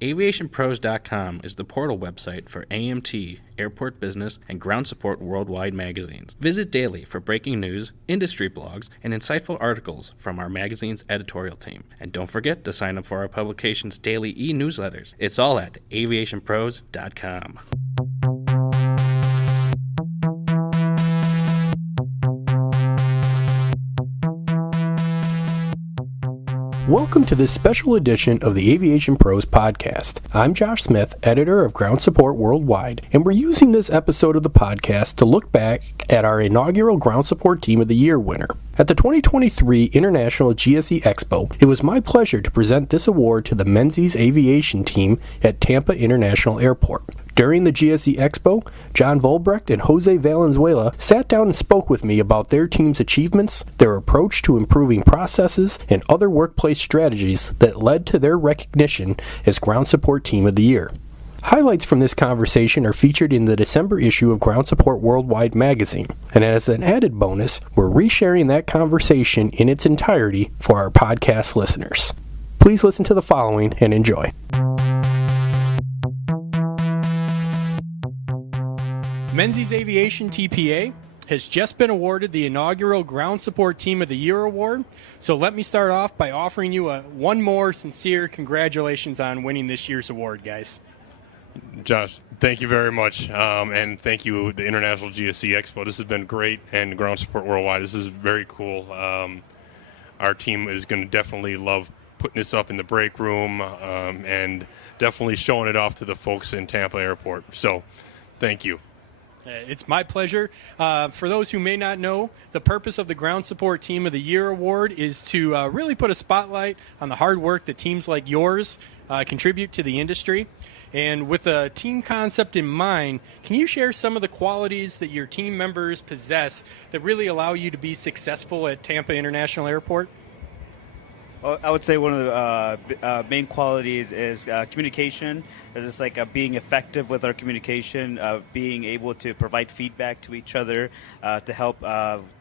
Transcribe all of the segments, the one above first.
AviationPros.com is the portal website for AMT, Airport Business, and Ground Support Worldwide magazines. Visit daily for breaking news, industry blogs, and insightful articles from our magazine's editorial team. And don't forget to sign up for our publication's daily e-newsletters. It's all at AviationPros.com. Welcome to this special edition of the Aviation Pros Podcast. I'm Josh Smith, editor of Ground Support Worldwide, and we're using this episode of the podcast to look back at our inaugural Ground Support Team of the Year winner. At the 2023 International GSE Expo, it was my pleasure to present this award to the Menzies Aviation team at Tampa International Airport. During the GSE Expo, John Vollbrecht and Jose Valenzuela sat down and spoke with me about their team's achievements, their approach to improving processes, and other workplace strategies that led to their recognition as Ground Support Team of the Year. Highlights from this conversation are featured in the December issue of Ground Support Worldwide magazine, and as an added bonus, we're resharing that conversation in its entirety for our podcast listeners. Please listen to the following and enjoy. Menzies Aviation TPA has just been awarded the inaugural Ground Support Team of the Year award. So let me start off by offering you one more sincere congratulations on winning this year's award, guys. Josh, thank you very much, and thank you, the International GSE Expo. This has been great, and Ground Support Worldwide, this is very cool. Our team is going to definitely love putting this up in the break room and definitely showing it off to the folks in Tampa Airport. So thank you. It's my pleasure. For those who may not know, the purpose of the Ground Support Team of the Year award is to really put a spotlight on the hard work that teams like yours contribute to the industry. And with a team concept in mind, can you share some of the qualities that your team members possess that really allow you to be successful at Tampa International Airport? Well, I would say one of the main qualities is communication. It's like being effective with our communication, being able to provide feedback to each other to help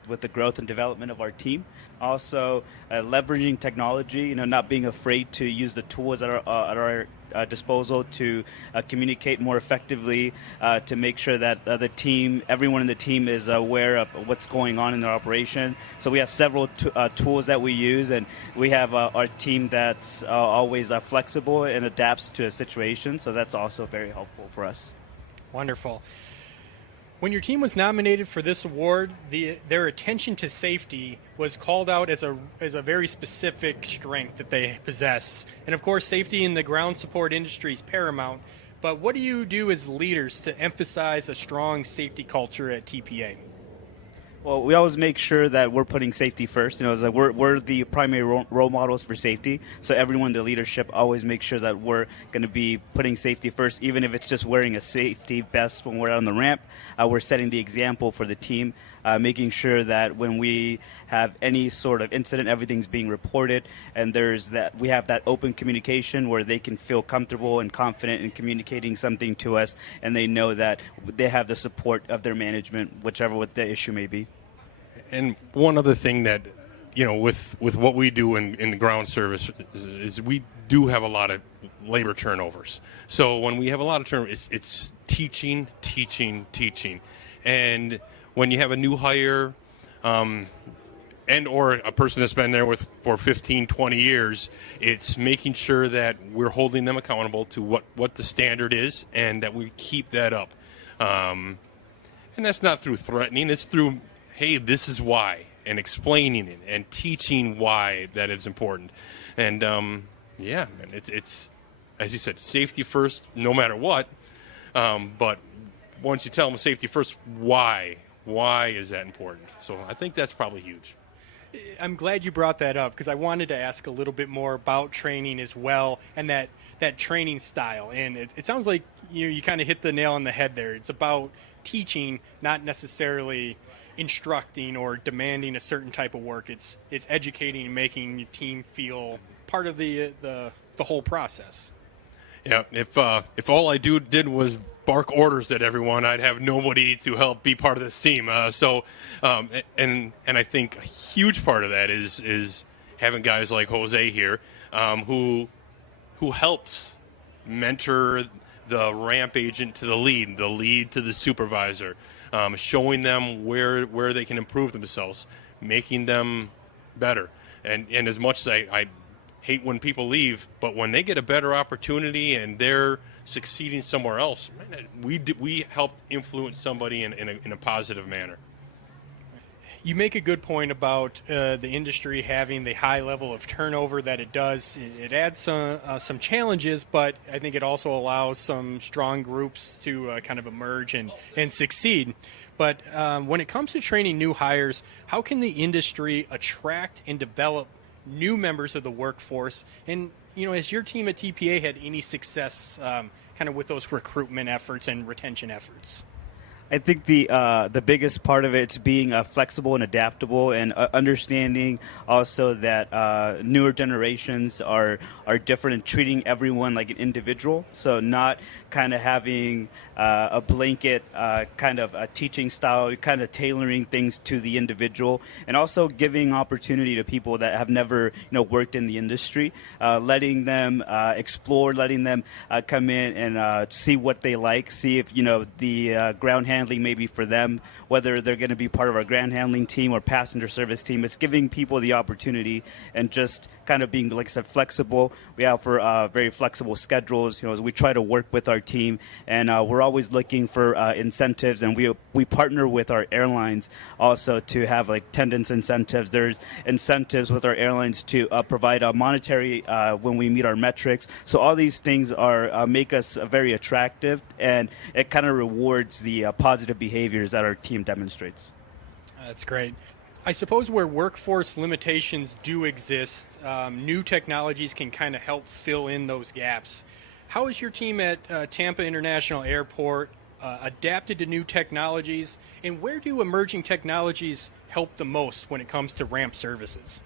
with the growth and development of our team. Also, leveraging technology, not being afraid to use the tools at our disposal to communicate more effectively, to make sure that everyone in the team is aware of what's going on in their operation. So we have several tools that we use, and we have our team that's always flexible and adapts to a situation. So that's also very helpful for us. Wonderful. When your team was nominated for this award, their attention to safety was called out as a very specific strength that they possess. And of course, safety in the ground support industry is paramount. But what do you do as leaders to emphasize a strong safety culture at TPA? Well, we always make sure that we're putting safety first. It's like we're the primary role models for safety. So everyone in the leadership always makes sure that we're going to be putting safety first, even if it's just wearing a safety vest when we're out on the ramp. We're setting the example for the team, making sure that when we have any sort of incident, everything's being reported, and we have that open communication where they can feel comfortable and confident in communicating something to us, and they know that they have the support of their management, whichever what the issue may be. And one other thing that, with what we do in the ground service is we do have a lot of labor turnovers. So when we have a lot of turnovers, it's teaching. And when you have a new hire and or a person that's been there for 15, 20 years, it's making sure that we're holding them accountable to what the standard is and that we keep that up. And that's not through threatening. It's through, hey, this is why, and explaining it and teaching why that is important. And, it's as you said, safety first no matter what. But once you tell them safety first, why is that important? So I think that's probably huge. I'm glad you brought that up because I wanted to ask a little bit more about training as well and that training style. And it sounds like you kind of hit the nail on the head there. It's about teaching, not necessarily instructing or demanding a certain type of work. It's educating and making your team feel part of the whole process. Yeah, if all I did was bark orders at everyone, I'd have nobody to help be part of this team. And I think a huge part of that is having guys like Jose here, who helps mentor the ramp agent to the lead to the supervisor, showing them where they can improve themselves, making them better. And as much as I hate when people leave, but when they get a better opportunity and they're succeeding somewhere else, we helped influence somebody in a positive manner. You make a good point about the industry having the high level of turnover that it does. It adds some challenges, but I think it also allows some strong groups to kind of emerge and succeed. But when it comes to training new hires, how can the industry attract and develop new members of the workforce? And, has your team at TPA had any success kind of with those recruitment efforts and retention efforts? I think the biggest part of it is being flexible and adaptable, and understanding also that newer generations are different and treating everyone like an individual. So not kind of having a blanket kind of a teaching style, kind of tailoring things to the individual, and also giving opportunity to people that have never worked in the industry, letting them explore, letting them come in and see what they like, see if the ground handling maybe for them, whether they're going to be part of our ground handling team or passenger service team. It's giving people the opportunity and just kind of being, like I said, flexible. We have very flexible schedules. As we try to work with our team, and we're always looking for incentives, and we partner with our airlines also to have like attendance incentives. There's incentives with our airlines to provide a monetary when we meet our metrics. So all these things are make us very attractive, and it kind of rewards the positive behaviors that our team demonstrates. That's great. I suppose where workforce limitations do exist, new technologies can kind of help fill in those gaps. How is your team at Tampa International Airport adapted to new technologies, and where do emerging technologies help the most when it comes to ramp services?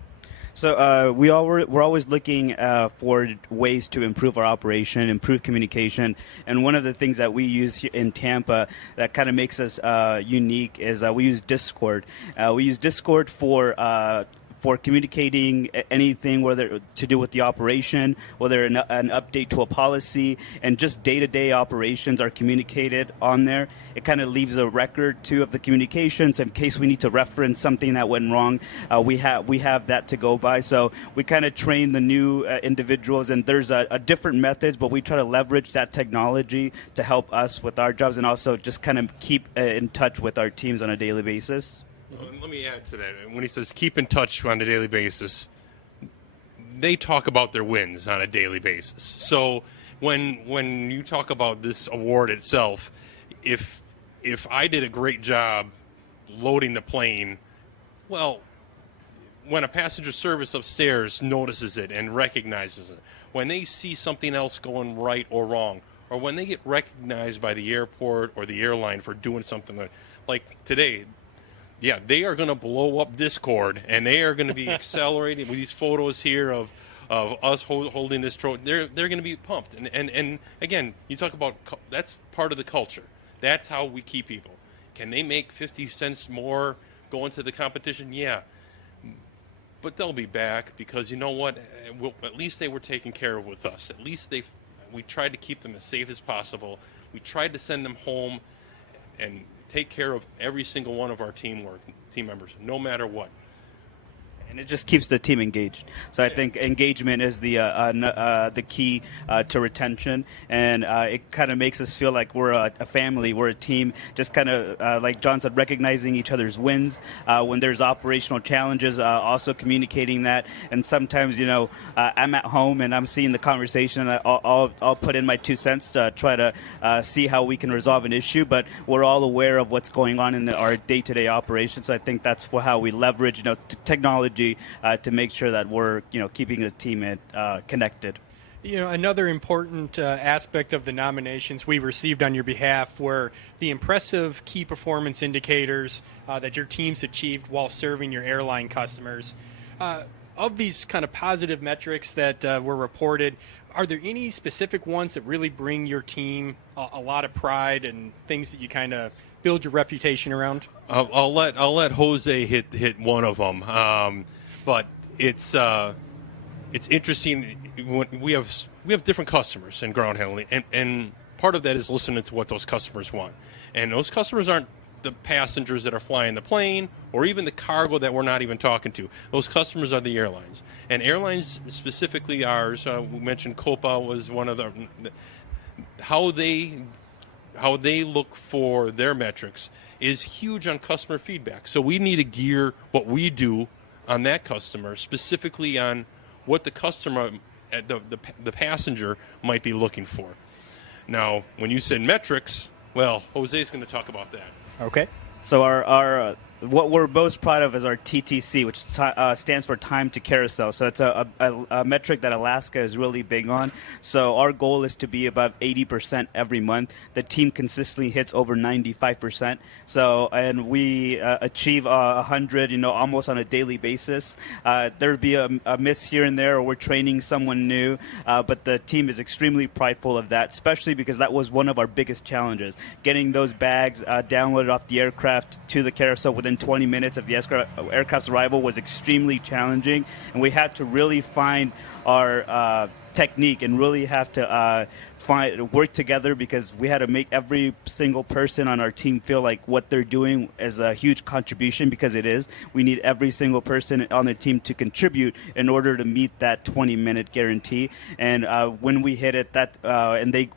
So we're always looking for ways to improve our operation, improve communication, and one of the things that we use in Tampa that kind of makes us unique is we use Discord. We use Discord for communicating anything, whether to do with the operation, whether an update to a policy, and just day-to-day operations are communicated on there. It kind of leaves a record, too, of the communications in case we need to reference something that went wrong. We have that to go by. So we kind of train the new individuals, and there's a different methods, but we try to leverage that technology to help us with our jobs and also just kind of keep in touch with our teams on a daily basis. Let me add to that. When he says keep in touch on a daily basis, they talk about their wins on a daily basis. So when you talk about this award itself, if I did a great job loading the plane, well, when a passenger service upstairs notices it and recognizes it, when they see something else going right or wrong, or when they get recognized by the airport or the airline for doing something like today, yeah, they are going to blow up Discord, and they are going to be accelerating with these photos here of us holding this trophy. They're going to be pumped. And again, you talk about that's part of the culture. That's how we keep people. Can they make 50 cents more going to the competition? Yeah. But they'll be back because you know what? At least they were taken care of with us. At least we tried to keep them as safe as possible. We tried to send them home and take care of every single one of our team members, no matter what. And it just keeps the team engaged. So I think engagement is the key to retention, and it kind of makes us feel like we're a family, we're a team. Just kind of like John said, recognizing each other's wins when there's operational challenges, also communicating that. And sometimes, I'm at home and I'm seeing the conversation, and I'll put in my 2 cents to try to see how we can resolve an issue. But we're all aware of what's going on in our day-to-day operations. So I think that's how we leverage, technology to make sure that we're keeping the team connected. Another important aspect of the nominations we received on your behalf were the impressive key performance indicators that your teams achieved while serving your airline customers. Of these kind of positive metrics that were reported, are there any specific ones that really bring your team a lot of pride and things that you kind of build your reputation around? I'll let Jose hit one of them, but it's it's interesting when we have different customers in ground handling, and part of that is listening to what those customers want. And those customers aren't the passengers that are flying the plane or even the cargo that we're not even talking to. Those customers are the airlines. And airlines, specifically ours, we mentioned Copa was one of the how they look for their metrics is huge on customer feedback. So we need to gear what we do on that customer, specifically on what the customer, the passenger, might be looking for. Now, when you said metrics, well, Jose's going to talk about that. Okay. So our what we're most proud of is our TTC, which stands for time to carousel. So it's a metric that Alaska is really big on. So our goal is to be above 80% every month. The team consistently hits over 95%. So, and we achieve 100, almost on a daily basis. There'd be a miss here and there, or we're training someone new. But the team is extremely prideful of that, especially because that was one of our biggest challenges. Getting those bags downloaded off the aircraft to the carousel within 20 minutes of the aircraft's arrival was extremely challenging, and we had to really find our technique and really have to work together, because we had to make every single person on our team feel like what they're doing is a huge contribution, because it is. We need every single person on the team to contribute in order to meet that 20-minute guarantee. And when we hit it,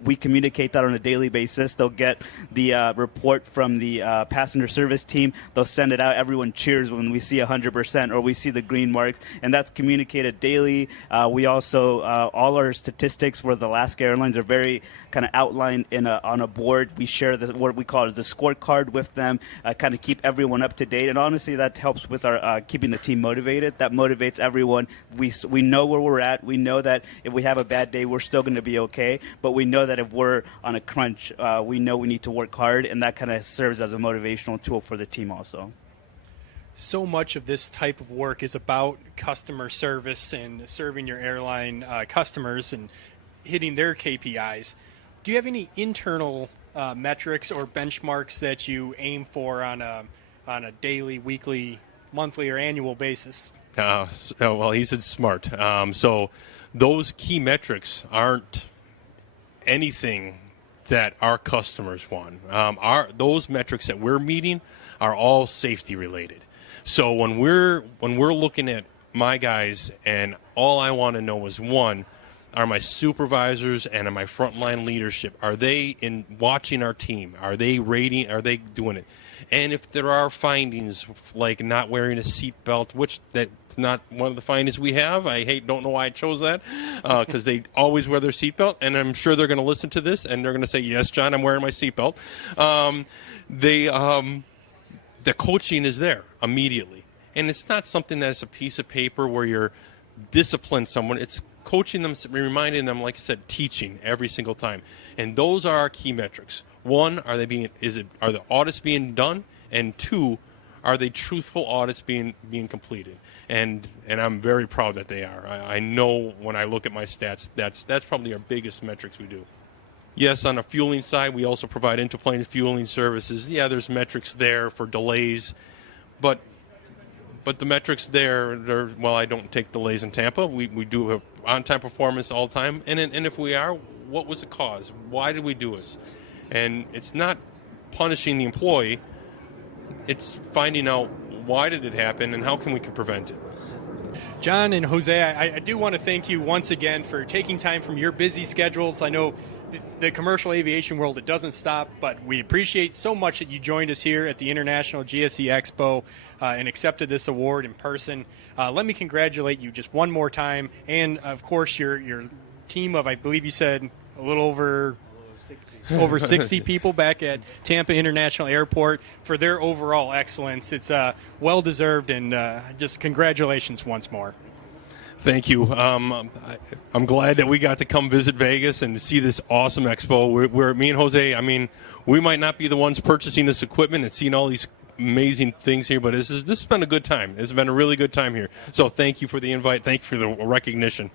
we communicate that on a daily basis. They'll get the report from the passenger service team. They'll send it out. Everyone cheers when we see 100% or we see the green marks, and that's communicated daily. We also all our statistics for the Alaska Airlines are very kind of outlined on a board. We share what we call the scorecard with them, kind of keep everyone up to date. And honestly, that helps with our keeping the team motivated. That motivates everyone. We know where we're at. We know that if we have a bad day, we're still going to be okay. But we know that if we're on a crunch, we know we need to work hard, and that kind of serves as a motivational tool for the team also. So much of this type of work is about customer service and serving your airline customers and hitting their KPIs. Do you have any internal metrics or benchmarks that you aim for on a daily, weekly, monthly, or annual basis? Well, he said smart. So those key metrics aren't anything that our customers want. Those metrics that we're meeting are all safety related. So when we're looking at my guys, and all I want to know is, one, are my supervisors and my frontline leadership, are they in watching our team? Are they rating? Are they doing it? And if there are findings like not wearing a seatbelt, which that's not one of the findings we have. Don't know why I chose that, because they always wear their seatbelt, and I'm sure they're going to listen to this and they're going to say, yes, John, I'm wearing my seatbelt. The coaching is there immediately. And it's not something that's a piece of paper where you're disciplining someone. It's coaching them, reminding them, like I said, teaching every single time. And those are our key metrics. One, are the audits being done? And two, are they truthful audits being completed? And I'm very proud that they are. I know when I look at my stats, that's probably our biggest metrics we do. Yes, on the fueling side, we also provide interplane fueling services. Yeah, there's metrics there for delays, but the metrics there, I don't take delays in Tampa. We do have on-time performance all the time, and if we are, what was the cause? Why did we do this? And it's not punishing the employee. It's finding out why did it happen and how can we prevent it. John and Jose, I do want to thank you once again for taking time from your busy schedules. I know the commercial aviation world, it doesn't stop, but we appreciate so much that you joined us here at the International GSE Expo and accepted this award in person. Let me congratulate you just one more time, and of course your team of, I believe you said, a little over 60 people back at Tampa International Airport for their overall excellence. It's well deserved, and just congratulations once more. Thank you. I'm glad that we got to come visit Vegas and see this awesome expo. Where me and Jose, we might not be the ones purchasing this equipment and seeing all these amazing things here, but this has been a good time. It's been a really good time here. So thank you for the invite. Thank you for the recognition.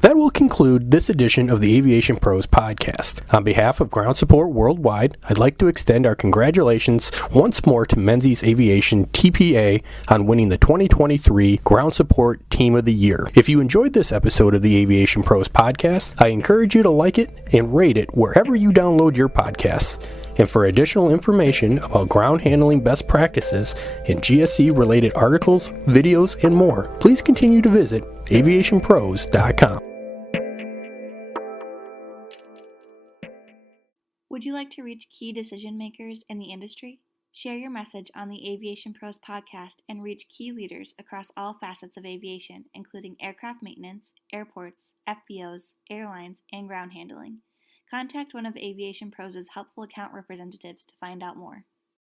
That will conclude this edition of the Aviation Pros Podcast. On behalf of Ground Support Worldwide, I'd like to extend our congratulations once more to Menzies Aviation TPA on winning the 2023 Ground Support Team of the Year. If you enjoyed this episode of the Aviation Pros Podcast, I encourage you to like it and rate it wherever you download your podcasts. And for additional information about ground handling best practices and GSE-related articles, videos, and more, please continue to visit AviationPros.com. Would you like to reach key decision makers in the industry? Share your message on the Aviation Pros podcast and reach key leaders across all facets of aviation, including aircraft maintenance, airports, FBOs, airlines, and ground handling. Contact one of Aviation Pros' helpful account representatives to find out more.